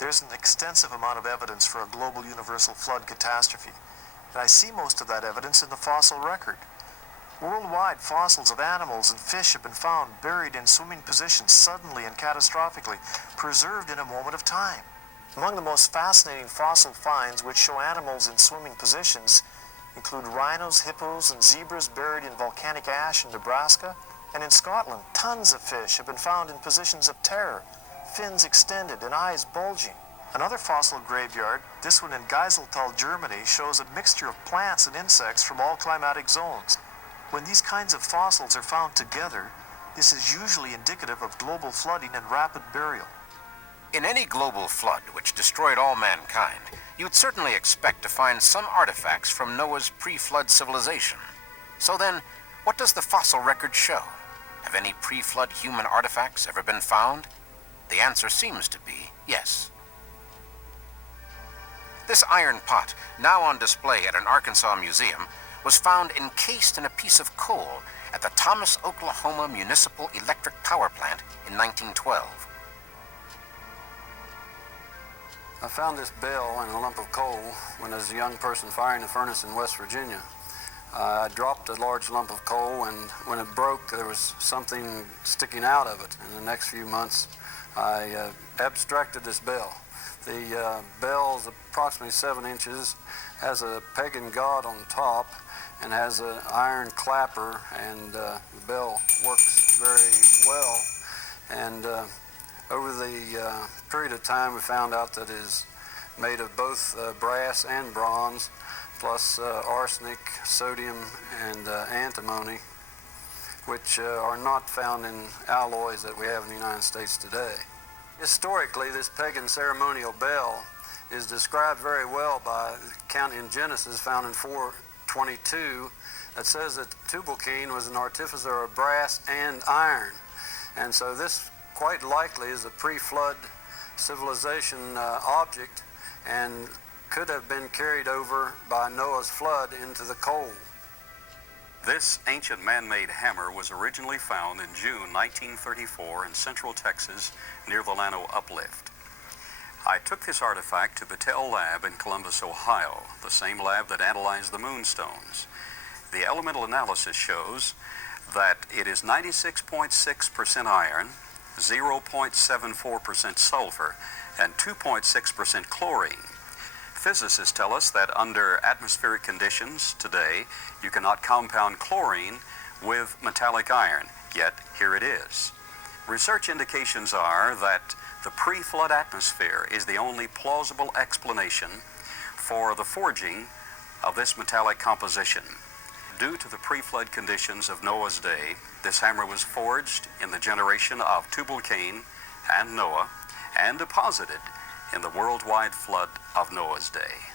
There's an extensive amount of evidence for a global universal flood catastrophe, and I see most of that evidence in the fossil record. Worldwide, fossils of animals and fish have been found buried in swimming positions suddenly and catastrophically, preserved in a moment of time. Among the most fascinating fossil finds which show animals in swimming positions include rhinos, hippos, and zebras buried in volcanic ash in Nebraska. And in Scotland, tons of fish have been found in positions of terror, fins extended and eyes bulging. Another fossil graveyard, this one in Geiseltal, Germany, shows a mixture of plants and insects from all climatic zones. When these kinds of fossils are found together, this is usually indicative of global flooding and rapid burial. In any global flood which destroyed all mankind, you'd certainly expect to find some artifacts from Noah's pre-flood civilization. So then, what does the fossil record show? Have any pre-flood human artifacts ever been found? The answer seems to be yes. This iron pot, now on display at an Arkansas museum, was found encased in a piece of coal at the Thomas, Oklahoma Municipal Electric Power Plant in 1912. I found this bell in a lump of coal when I was a young person firing a furnace in West Virginia. I dropped a large lump of coal, and when it broke, there was something sticking out of it. In the next few months, I abstracted this bell. The bell is approximately 7 inches, has a pagan god on top, and has an iron clapper, and the bell works very well. And over the period of time, we found out that it is made of both brass and bronze, plus arsenic, sodium, and antimony, which are not found in alloys that we have in the United States today. Historically, this pagan ceremonial bell is described very well by the account in Genesis found in 4:22 that says that Tubal-Cain was an artificer of brass and iron. And so this quite likely is a pre-flood civilization object and could have been carried over by Noah's flood into the coal. This ancient man-made hammer was originally found in June 1934 in central Texas near the Llano Uplift. I took this artifact to the Battelle Lab in Columbus, Ohio, the same lab that analyzed the moonstones. The elemental analysis shows that it is 96.6% iron, 0.74% sulfur, and 2.6% chlorine. Physicists tell us that under atmospheric conditions today, you cannot compound chlorine with metallic iron, yet here it is. Research indications are that the pre-flood atmosphere is the only plausible explanation for the forging of this metallic composition. Due to the pre-flood conditions of Noah's day, this hammer was forged in the generation of Tubal-Cain and Noah and deposited in the worldwide flood of Noah's day.